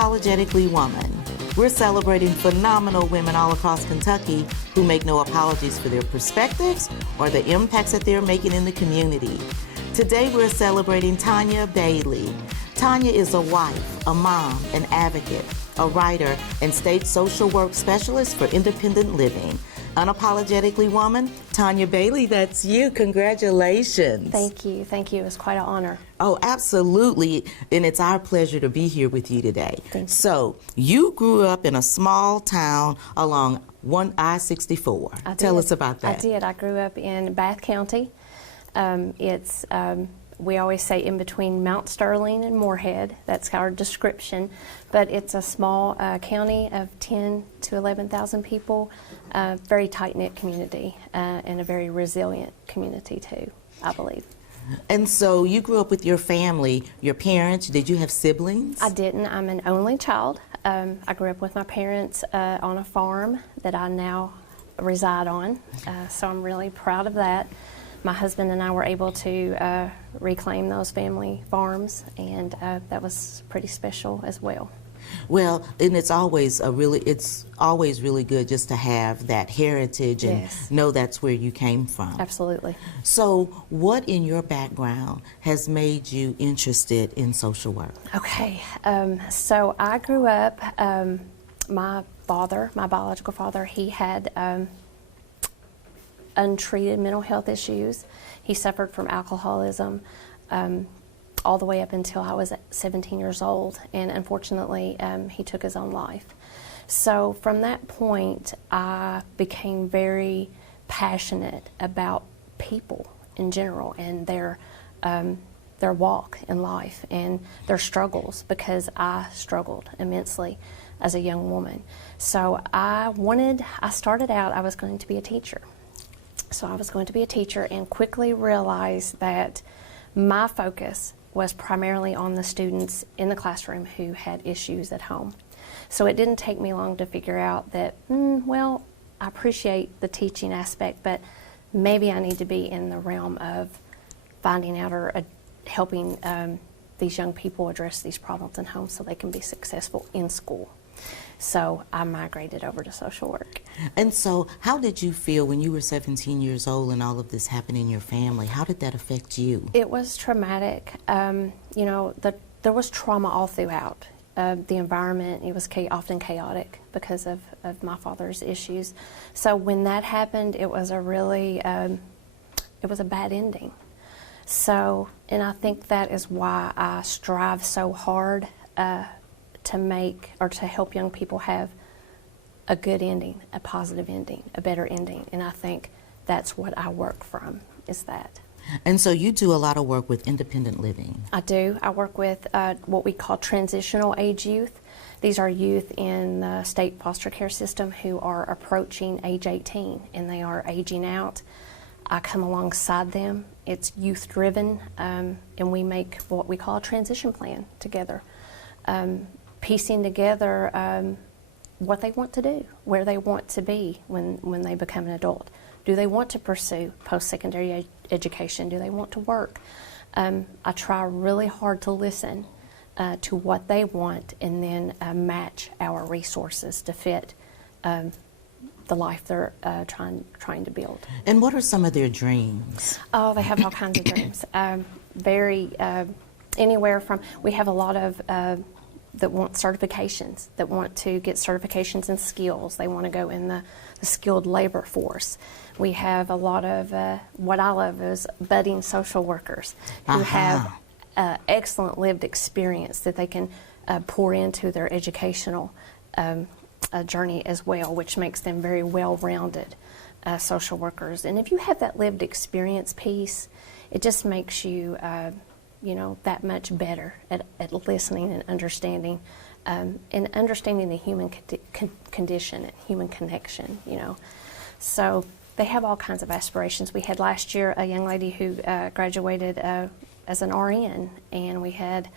Unapologetically Woman. We're celebrating phenomenal women all across Kentucky who make no apologies for their perspectives or the impacts that they're making in the community. Today we're celebrating Tonya Bailey. Tonya is a wife, a mom, an advocate, a writer, and state social work specialist for independent living. Unapologetically Woman, Tonya Bailey, that's you. Congratulations. Thank you. Thank you. It's quite an honor. Oh, absolutely. And it's our pleasure to be here with you today. Thank you. So, you grew up in a small town along I-64. Tell us about that. I did. I grew up in Bath County. We always say in between Mount Sterling and Moorhead. That's our description. But it's a small county of 10 to 11,000 people, very tight-knit community, and a very resilient community too, I believe. And so you grew up with your family, your parents. Did you have siblings? I didn't. I'm an only child. I grew up with my parents on a farm that I now reside on, so I'm really proud of that. My husband and I were able to reclaim those family farms, and that was pretty special as well. Well, and it's always really good just to have that heritage and Yes. know that's where you came from. Absolutely. So, what in your background has made you interested in social work? Okay, so I grew up, my biological father, he had untreated mental health issues. He suffered from alcoholism all the way up until I was 17 years old, and unfortunately he took his own life. So from that point I became very passionate about people in general and their walk in life and their struggles, because I struggled immensely as a young woman. So I started out, I was going to be a teacher. So I was going to be a teacher and quickly realized that my focus was primarily on the students in the classroom who had issues at home. So it didn't take me long to figure out that, well, I appreciate the teaching aspect, but maybe I need to be in the realm of finding out or helping these young people address these problems in home so they can be successful in school. So I migrated over to social work. And so how did you feel when you were 17 years old and all of this happened in your family? How did that affect you? It was traumatic. You know, there was trauma all throughout. The environment, it was often chaotic because of my father's issues. So when that happened, it was a really, it was a bad ending. So, and I think that is why I strive so hard to make or to help young people have a good ending, a positive ending, a better ending. And I think that's what I work from, is that. And so you do a lot of work with independent living. I do. I work with what we call transitional age youth. These are youth in the state foster care system who are approaching age 18 and they are aging out. I come alongside them. It's youth driven, and we make what we call a transition plan together. Piecing together what they want to do, where they want to be when they become an adult. Do they want to pursue post-secondary education? Do they want to work? I try really hard to listen to what they want and then match our resources to fit the life they're trying to build. And what are some of their dreams? Oh, they have all kinds of dreams. Anywhere from, we have a lot of that want certifications, that want to get certifications in skills. They want to go in the skilled labor force. We have a lot of, what I love is budding social workers who have excellent lived experience that they can pour into their educational journey as well, which makes them very well-rounded social workers. And if you have that lived experience piece, it just makes you you know, that much better at listening and understanding the human condition and human connection, you know. So they have all kinds of aspirations. We had last year a young lady who graduated as an RN, and we've had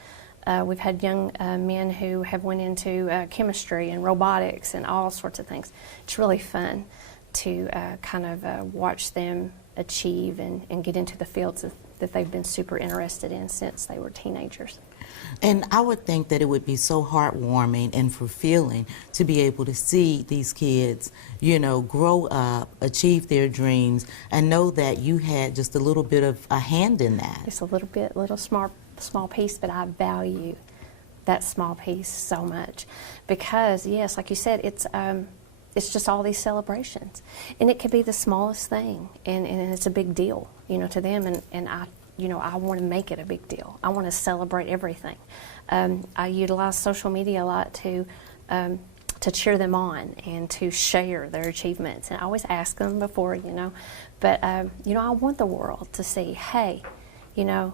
young men who have went into chemistry and robotics and all sorts of things. It's really fun to kind of watch them achieve and get into the fields that they've been super interested in since they were teenagers. And I would think that it would be so heartwarming and fulfilling to be able to see these kids, you know, grow up, achieve their dreams, and know that you had just a little bit of a hand in that. Just a little small piece, but I value that small piece so much because, yes, like you said, it's just all these celebrations, and it could be the smallest thing, and it's a big deal, you know, to them, and I want to make it a big deal. I want to celebrate everything. I utilize social media a lot to cheer them on and to share their achievements, and I always ask them before, you know, but I want the world to see, hey, you know,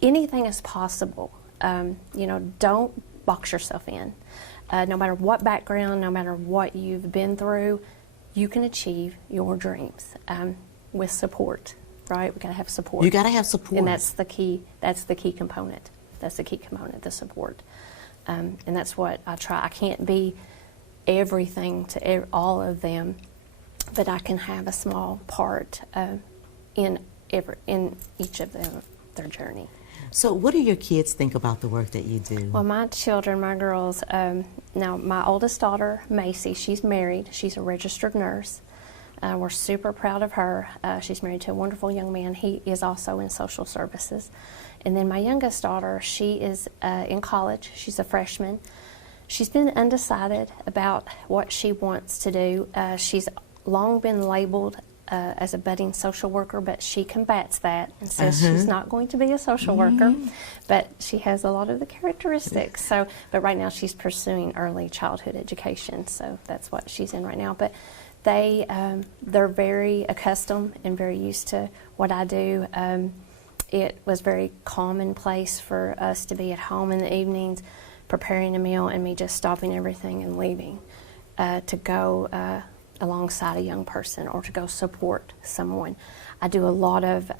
anything is possible. Don't box yourself in. No matter what background, no matter what you've been through, you can achieve your dreams with support, right? We gotta have support. You gotta have support. And that's the key component. That's the key component, the support. And that's what I try. I can't be everything to all of them, but I can have a small part in each of them, their journey. So what do your kids think about the work that you do? Well, my children, my girls, now my oldest daughter, Macy, she's married. She's a registered nurse. We're super proud of her. She's married to a wonderful young man. He is also in social services. And then my youngest daughter, she is in college. She's a freshman. She's been undecided about what she wants to do. She's long been labeled as a budding social worker, but she combats that and says she's not going to be a social worker, but she has a lot of the characteristics. So, but right now she's pursuing early childhood education, so that's what she's in right now. But they're very accustomed and very used to what I do. It was very commonplace for us to be at home in the evenings preparing a meal and me just stopping everything and leaving to go alongside a young person or to go support someone. I do a lot of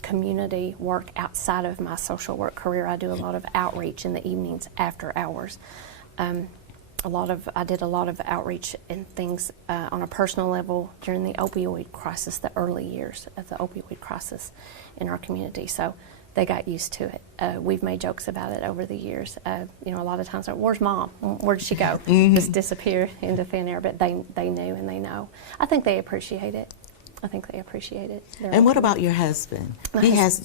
community work outside of my social work career. I do a lot of outreach in the evenings after hours. I did a lot of outreach and things on a personal level during the opioid crisis, the early years of the opioid crisis in our community. So they got used to it. We've made jokes about it over the years. A lot of times, where's Mom? Where did she go? Just disappear into thin air. But they knew and they know. I think they appreciate it. And what about your husband?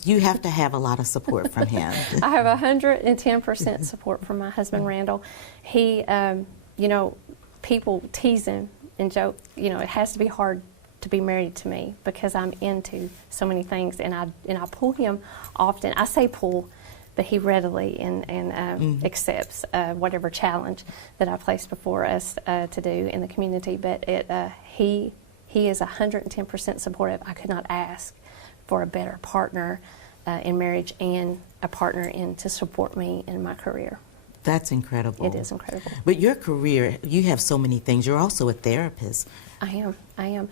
You have to have a lot of support from him. I have 110% support from my husband, Randall. He, people tease him and joke, it has to be hard to be married to me because I'm into so many things, and I pull him often. I say pull, but he readily and accepts whatever challenge that I place before us to do in the community. But he is 110% supportive. I could not ask for a better partner in marriage and a partner to support me in my career. That's incredible. It is incredible. But your career, you have so many things. You're also a therapist. I am.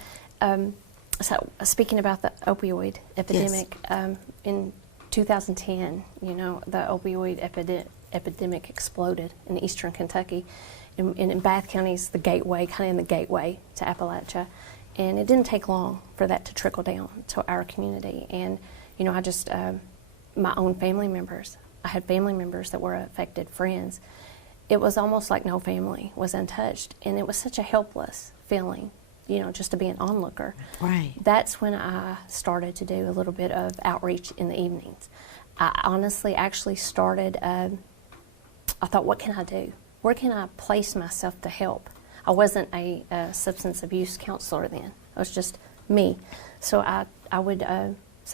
So speaking about the opioid epidemic, in 2010, the opioid epidemic exploded in eastern Kentucky. And in Bath County is the gateway, kind of in the gateway to Appalachia. And it didn't take long for that to trickle down to our community. And, I just, my own family members, I had family members that were affected, friends. It was almost like no family was untouched. And it was such a helpless feeling, just to be an onlooker. Right. That's when I started to do a little bit of outreach in the evenings. I honestly actually started, I thought, what can I do? Where can I place myself to help? I wasn't a substance abuse counselor then. I was just me. So I would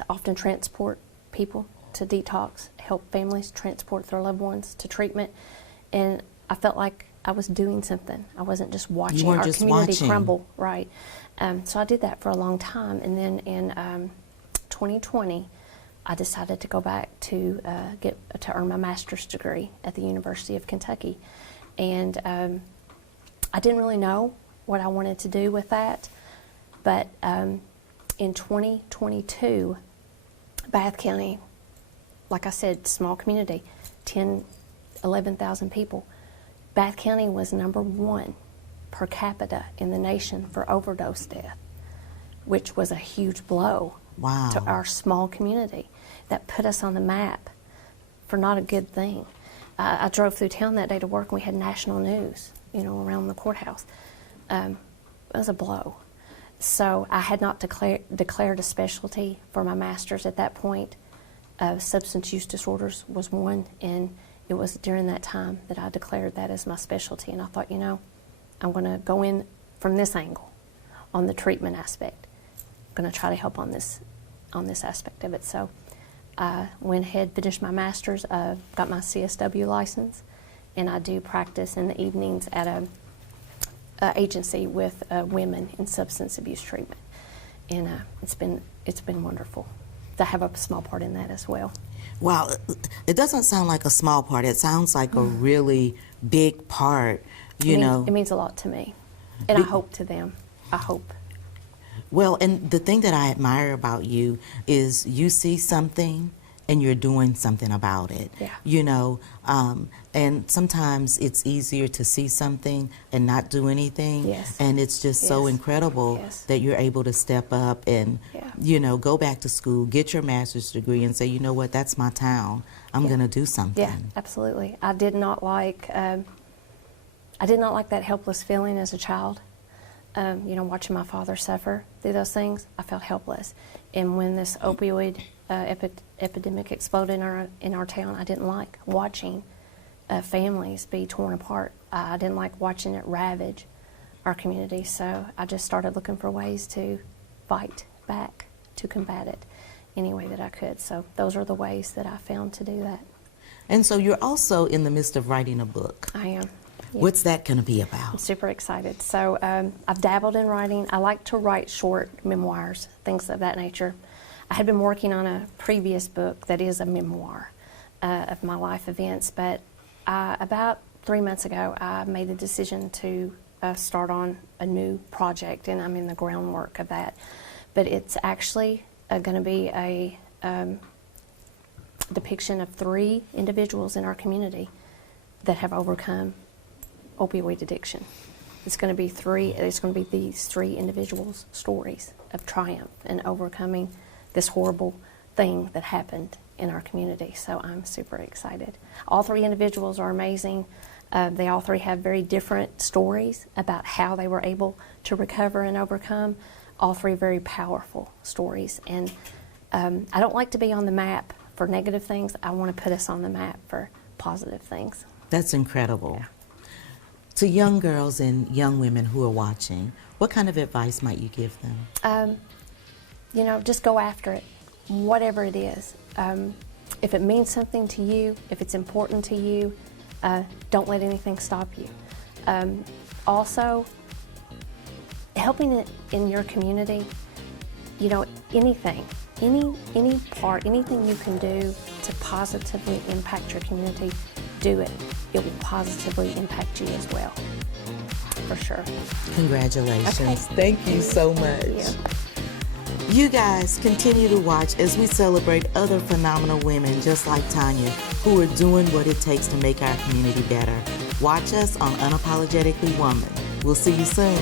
often transport people to detox, help families transport their loved ones to treatment. And I felt like I was doing something. I wasn't just watching our community crumble. Right. So I did that for a long time. And then in 2020, I decided to go back to earn my master's degree at the University of Kentucky. And I didn't really know what I wanted to do with that, but in 2022, Bath County, like I said, small community, 11,000 people. Bath County was #1 per capita in the nation for overdose death. which was a huge blow Wow. to our small community. That put us on the map for not a good thing. I drove through town that day to work, and we had national news, around the courthouse. It was a blow. So I had not declared a specialty for my master's at that point. Substance use disorders was one, and it was during that time that I declared that as my specialty. And I thought, I'm going to go in from this angle, on the treatment aspect. I'm going to try to help on this aspect of it. So I went ahead, finished my master's, got my CSW license, and I do practice in the evenings at a agency with women in substance abuse treatment, and it's been wonderful to have a small part in that as well. Wow, it doesn't sound like a small part. It sounds like a really big part. It means a lot to me, and I hope to them. I hope. Well, and the thing that I admire about you is you see something and you're doing something about it. Yeah. And sometimes it's easier to see something and not do anything. Yes. And it's just so incredible that you're able to step up and, go back to school, get your master's degree, and say, you know what, that's my town. I'm going to do something. Yeah, absolutely. I did not like that helpless feeling as a child. Watching my father suffer through those things, I felt helpless. And when this opioid epidemic exploded in our town, I didn't like watching families be torn apart. I didn't like watching it ravage our community. So I just started looking for ways to fight back, to combat it any way that I could. So those are the ways that I found to do that. And so you're also in the midst of writing a book. I am. Yeah. What's that going to be about? I'm super excited. So I've dabbled in writing. I like to write short memoirs, things of that nature. I had been working on a previous book that is a memoir of my life events, but about 3 months ago, I made the decision to start on a new project, and I'm in the groundwork of that. But it's actually going to be a depiction of 3 individuals in our community that have overcome opioid addiction. It's going to be these 3 individuals' stories of triumph and overcoming this horrible thing that happened in our community. So I'm super excited. All 3 individuals are amazing. They all 3 have very different stories about how they were able to recover and overcome. All 3 very powerful stories. And I don't like to be on the map for negative things. I want to put us on the map for positive things. That's incredible. Yeah. To young girls and young women who are watching, what kind of advice might you give them? Just go after it, whatever it is. If it means something to you, if it's important to you, don't let anything stop you. Also, helping in your community, anything, any part, anything you can do to positively impact your community, do it. It will positively impact you as well, for sure. Congratulations. Okay. Thank you so much. Thank you. You guys continue to watch as we celebrate other phenomenal women just like Tonya who are doing what it takes to make our community better. Watch us on Unapologetically Woman. We'll see you soon.